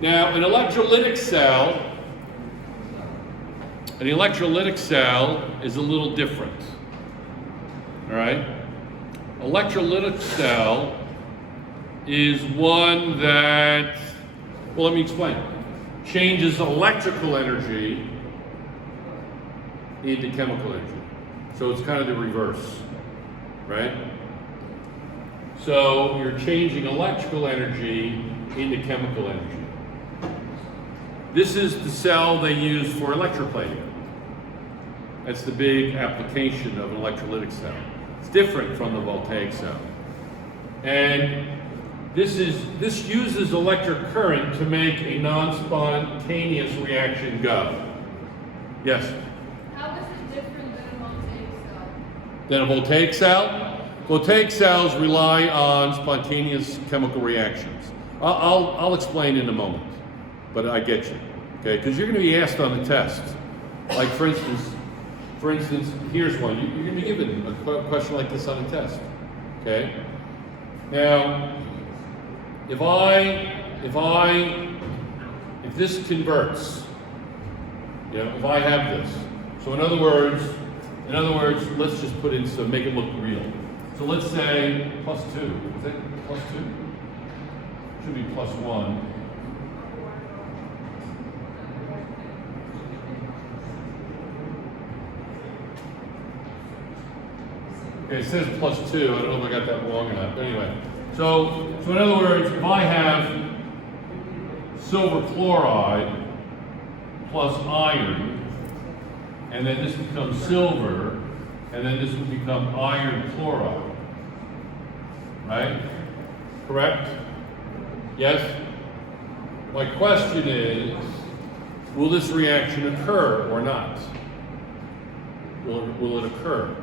Now, an electrolytic cell is a little different. All right? Electrolytic cell is one that, well, let me explain. Changes electrical energy into chemical energy. So it's kind of the reverse, right? So you're changing electrical energy into chemical energy. This is the cell they use for electroplating. That's the big application of an electrolytic cell. It's different from the voltaic cell. And this uses electric current to make a non-spontaneous reaction go. Yes? How is it different than a voltaic cell? Than a voltaic cell? Voltaic cells rely on spontaneous chemical reactions. I'll explain in a moment, but I get you, okay? Because you're going to be asked on the test. Like for instance, here's one. You're going to be given a question like this on a test, okay? Now, if this converts, if I have this, so in other words, let's just put in some, make it look real. So let's say +2. Is it +2? Should be +1. Okay, it says +2. I don't know if I got that wrong or not. But anyway, so in other words, if I have silver chloride plus iron, and then this becomes silver, and then this would become iron chloride. Right? Correct? Yes? My question is, will this reaction occur or not? Will it occur?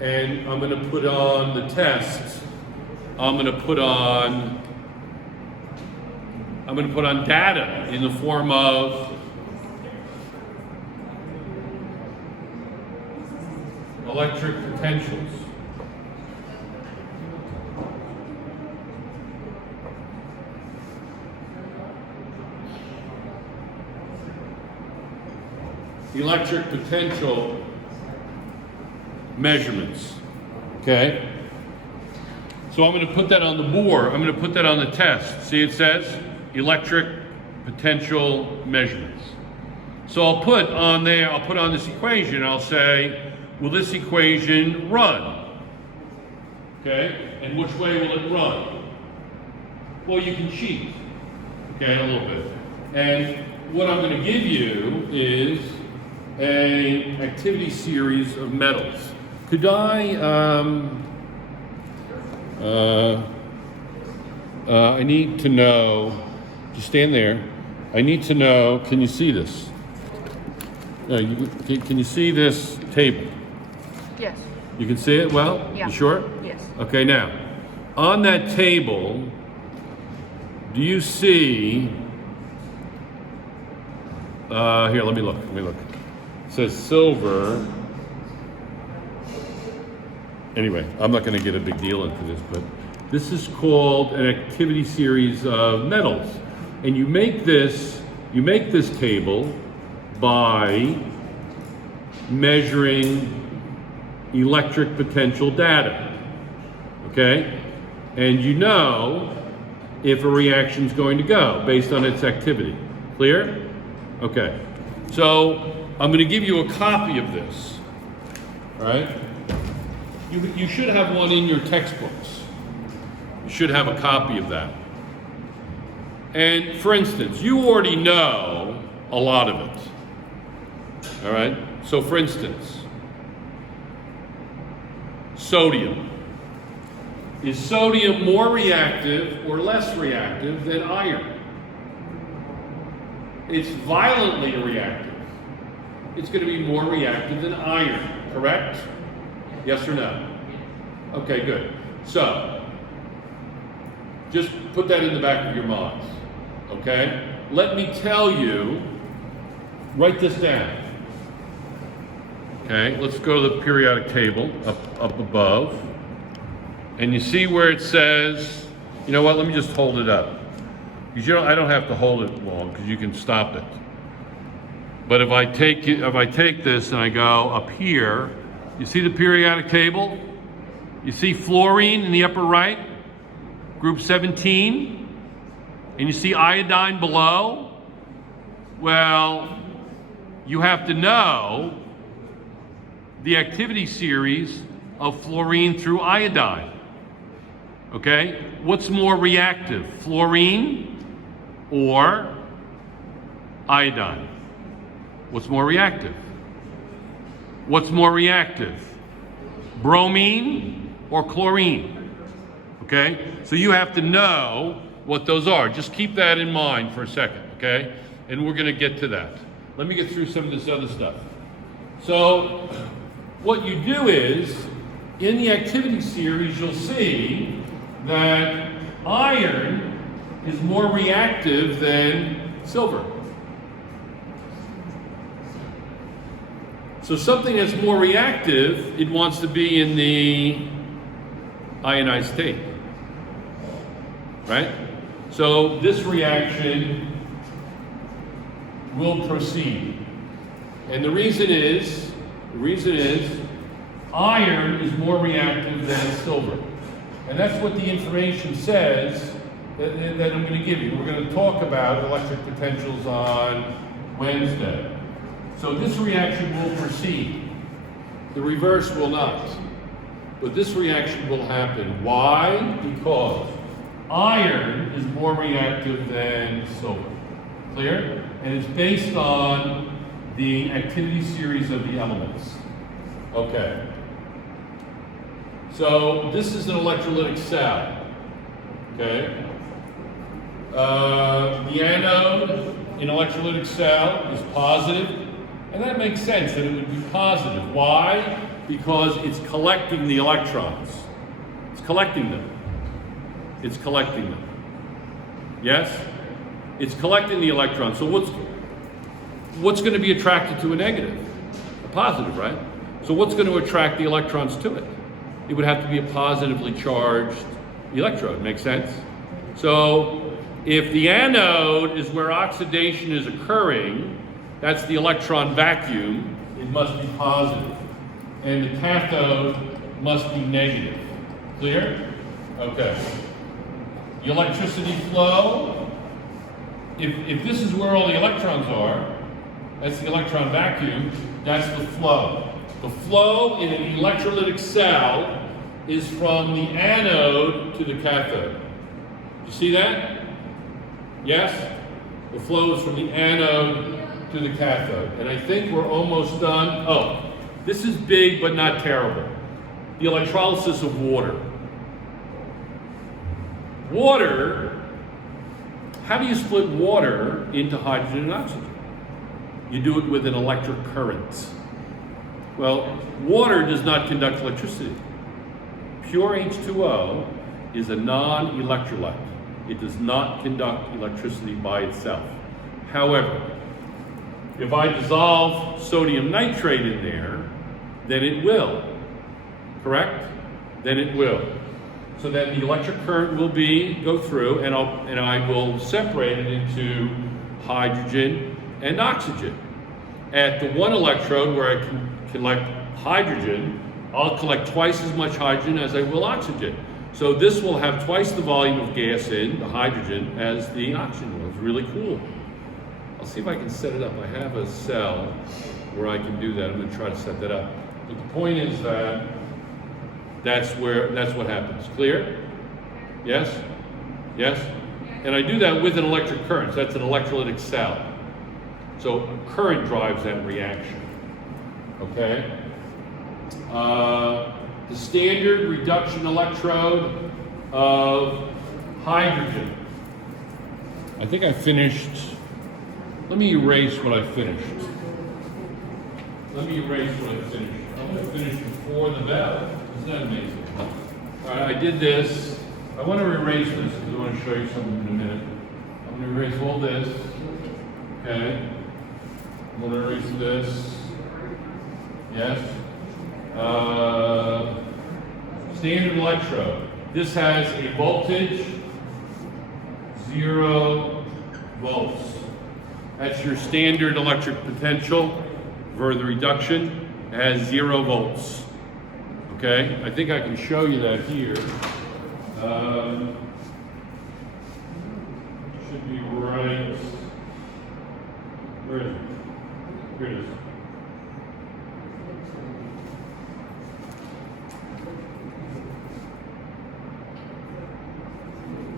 And I'm going to put on the test. I'm going to put on data in the form of electric potentials. Electric potential measurements, okay? So I'm going to put that on the board. I'm going to put that on the test. See, it says electric potential measurements. So I'll put on this equation, I'll say, will this equation run? Okay, and which way will it run? Well, you can cheat, okay, a little bit. And what I'm going to give you is an activity series of metals. Could I need to know, just stand there, I need to know, can you see this? Can you see this table? Yes. You can see it well? Yeah. You sure? Yes. Okay, now, on that table, do you see, here, let me look. It says silver. Anyway, I'm not going to get a big deal into this, but this is called an activity series of metals. And you make this table by measuring electric potential data, okay? And you know if a reaction is going to go based on its activity. Clear? Okay. So I'm going to give you a copy of this, all right? You should have one in your textbooks. You should have a copy of that. And for instance, you already know a lot of it. All right? So for instance, sodium. Is sodium more reactive or less reactive than iron? It's violently reactive. It's going to be more reactive than iron, correct? Yes or no? Okay, good. So, just put that in the back of your mind, okay? Let me tell you, write this down. Okay, let's go to the periodic table up above. And you see where it says, you know what, let me just hold it up. Because I don't have to hold it long because you can stop it. But if I take this and I go up here, you see the periodic table? You see fluorine in the upper right, group 17, and you see iodine below? Well, you have to know the activity series of fluorine through iodine. Okay? What's more reactive, fluorine or iodine? What's more reactive? What's more reactive? Bromine or chlorine? Okay? So you have to know what those are. Just keep that in mind for a second, okay? And we're gonna get to that. Let me get through some of this other stuff. So what you do is, in the activity series, you'll see that iron is more reactive than silver. So something that's more reactive, it wants to be in the ionized state, right? So this reaction will proceed. And the reason is iron is more reactive than silver. And that's what the information says that I'm going to give you. We're going to talk about electric potentials on Wednesday. So this reaction will proceed. The reverse will not. But this reaction will happen. Why? Because iron is more reactive than silver. Clear? And it's based on the activity series of the elements. Okay. So this is an electrolytic cell. Okay. The anode in electrolytic cell is positive. And that makes sense that it would be positive. Why? Because it's collecting the electrons. It's collecting them. It's collecting them. Yes? It's collecting the electrons. So what's going to be attracted to a negative? A positive, right? So what's going to attract the electrons to it? It would have to be a positively charged electrode. Make sense? So if the anode is where oxidation is occurring, that's the electron vacuum, it must be positive. And the cathode must be negative. Clear? Okay. The electricity flow, if this is where all the electrons are, that's the electron vacuum, that's the flow. The flow in an electrolytic cell is from the anode to the cathode. You see that? Yes? The flow is from the anode to the cathode. And I think we're almost done. Oh, this is big but not terrible. The electrolysis of water. Water, how do you split water into hydrogen and oxygen? You do it with an electric current. Well, water does not conduct electricity. Pure H2O is a non-electrolyte. It does not conduct electricity by itself. However, if I dissolve sodium nitrate in there, then it will. Correct? Then it will. So then the electric current will go through, and I will separate it into hydrogen and oxygen. At the one electrode where I can collect hydrogen, I'll collect twice as much hydrogen as I will oxygen. So this will have twice the volume of gas in, the hydrogen, as the oxygen will. It's really cool. I'll see if I can set it up. I have a cell where I can do that. I'm going to try to set that up. But the point is that that's what happens. Clear? Yes? Yes? And I do that with an electric current. So that's an electrolytic cell. So current drives that reaction. Okay? The standard reduction electrode of hydrogen. I think I finished. Let me erase what I finished. I finished before the bell. Isn't that amazing? All right, I did this. I want to erase this because I want to show you something in a minute. I'm going to erase all this. Okay. I'm going to erase this. Yes. Standard electrode. This has a voltage 0 volts. That's your standard electric potential for the reduction. It has 0 volts. Okay, I think I can show you that here. Should be right. Where is it? Here it is.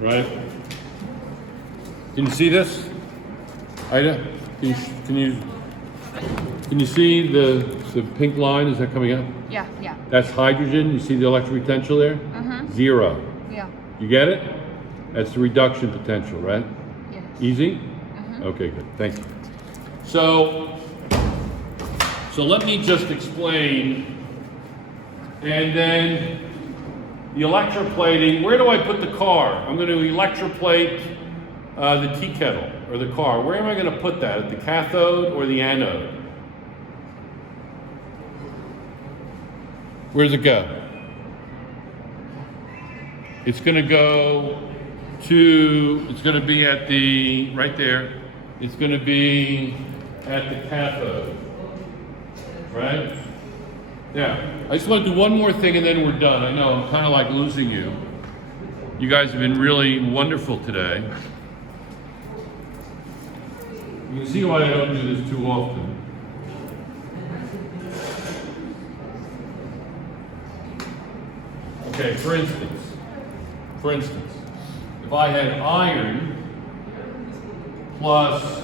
Right? Can you see this? Ida, can you see the pink line? Is that coming up? Yeah, yeah. That's hydrogen. You see the electric potential there? Mm-hmm. 0. Yeah. You get it? That's the reduction potential, right? Yes. Easy? Mm-hmm. Okay, good. Thank you. So let me just explain, and then the electroplating. Where do I put the car? I'm going to electroplate the tea kettle or the car. Where am I going to put that? At the cathode or the anode? Where does it go? It's going to go to, it's going to be at the, right there, it's going to be at the cathode, right? Now, I just want to do one more thing and then we're done. I know, I'm kind of like losing you. You guys have been really wonderful today. You can see why I don't do this too often. Okay, for instance, if I had iron plus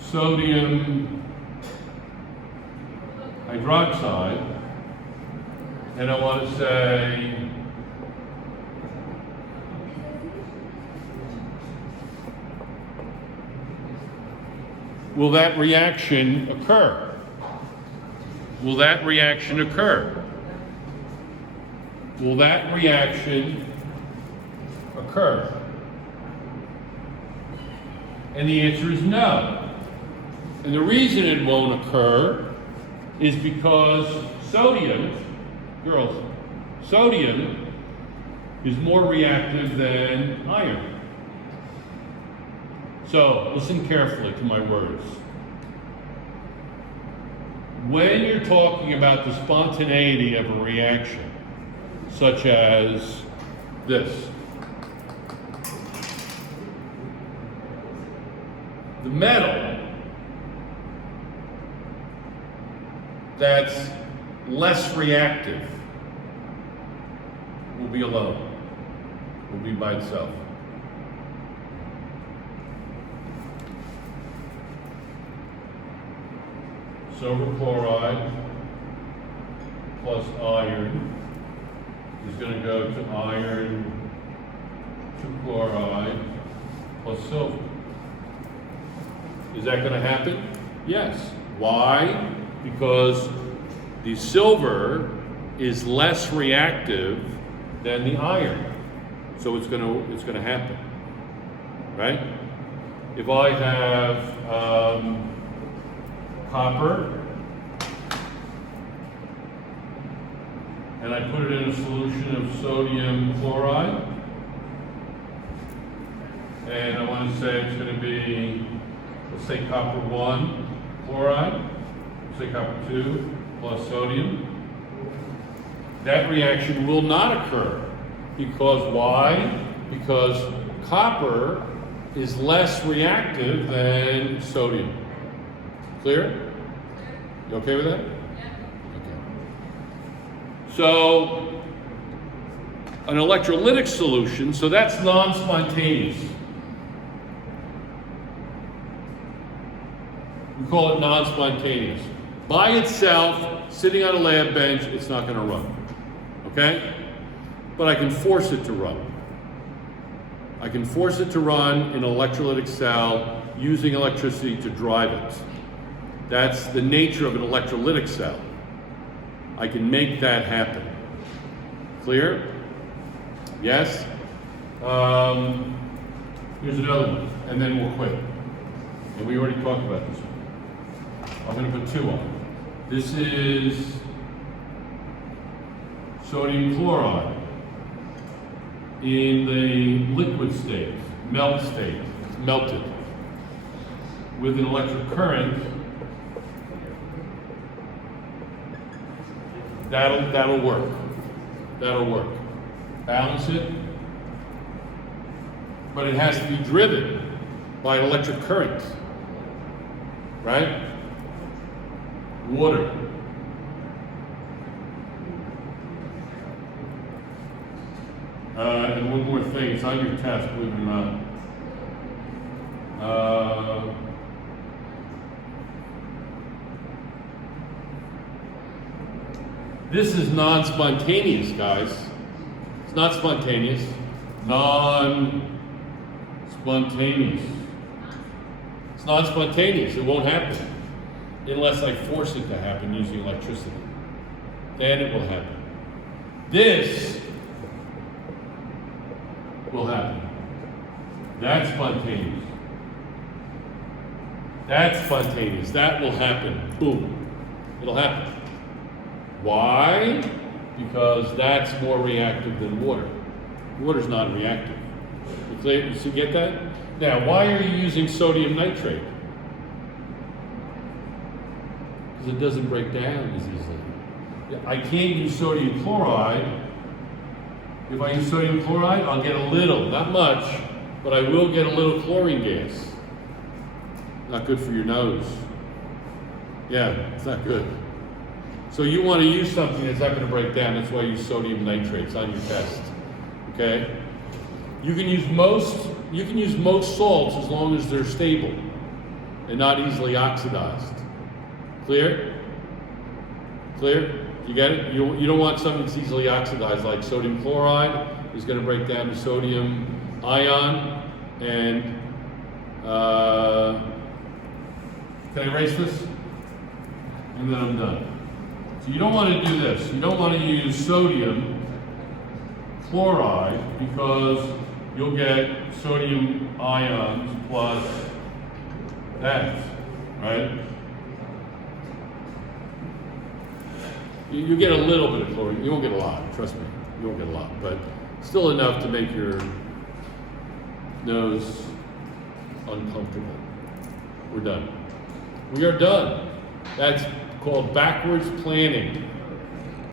sodium hydroxide, and I want to say will that reaction occur? Will that reaction occur? Will that reaction occur? And the answer is no. And the reason it won't occur is because sodium, girls, sodium is more reactive than iron. So listen carefully to my words. When you're talking about the spontaneity of a reaction, such as this, the metal that's less reactive will be alone, will be by itself. Silver chloride plus iron is going to go to iron to chloride plus silver. Is that going to happen? Yes. Why? Because the silver is less reactive than the iron, so it's going to happen, right? If I have copper and I put it in a solution of sodium chloride, and I want to say it's going to be, let's say copper 1 chloride, let's say copper 2 plus sodium, that reaction will not occur. Because why? Because copper is less reactive than sodium. Clear? You okay with that? So, an electrolytic solution, so that's non-spontaneous. We call it non-spontaneous. By itself, sitting on a lab bench, it's not going to run. Okay? But I can force it to run. I can force it to run in an electrolytic cell using electricity to drive it. That's the nature of an electrolytic cell. I can make that happen. Clear? Yes? Here's another one, and then we'll quit. And we already talked about this one. I'm going to put 2 on. This is sodium chloride in the liquid state. melt state, it's melted. With an electric current, that'll work. That'll work. Balance it. But it has to be driven by an electric current. Right? Water. And one more thing, it's on your test, believe it or not. This is non-spontaneous, guys. It's not spontaneous. Non-spontaneous. It's non-spontaneous. It won't happen unless I force it to happen using electricity. Then it will happen. This will happen. That's spontaneous. That's spontaneous. That will happen. Boom. It'll happen. Why? Because that's more reactive than water. Water's not reactive. You get that? Now, why are you using sodium nitrate? Because it doesn't break down as easily. I can't use sodium chloride. If I use sodium chloride, I'll get a little, not much, but I will get a little chlorine gas. Not good for your nose. Yeah, it's not good. So you want to use something that's not going to break down. That's why you use sodium nitrate. It's on your test. Okay? You can use most salts as long as they're stable and not easily oxidized. Clear? Clear? You get it? You don't want something that's easily oxidized, like sodium chloride is going to break down to sodium ion. And can I erase this? And then I'm done. So you don't want to do this. You don't want to use sodium chloride because you'll get sodium ions plus that, right? You get a little bit of chlorine. You won't get a lot, trust me. You won't get a lot, but still enough to make your nose uncomfortable. We're done. We are done. That's called backwards planning.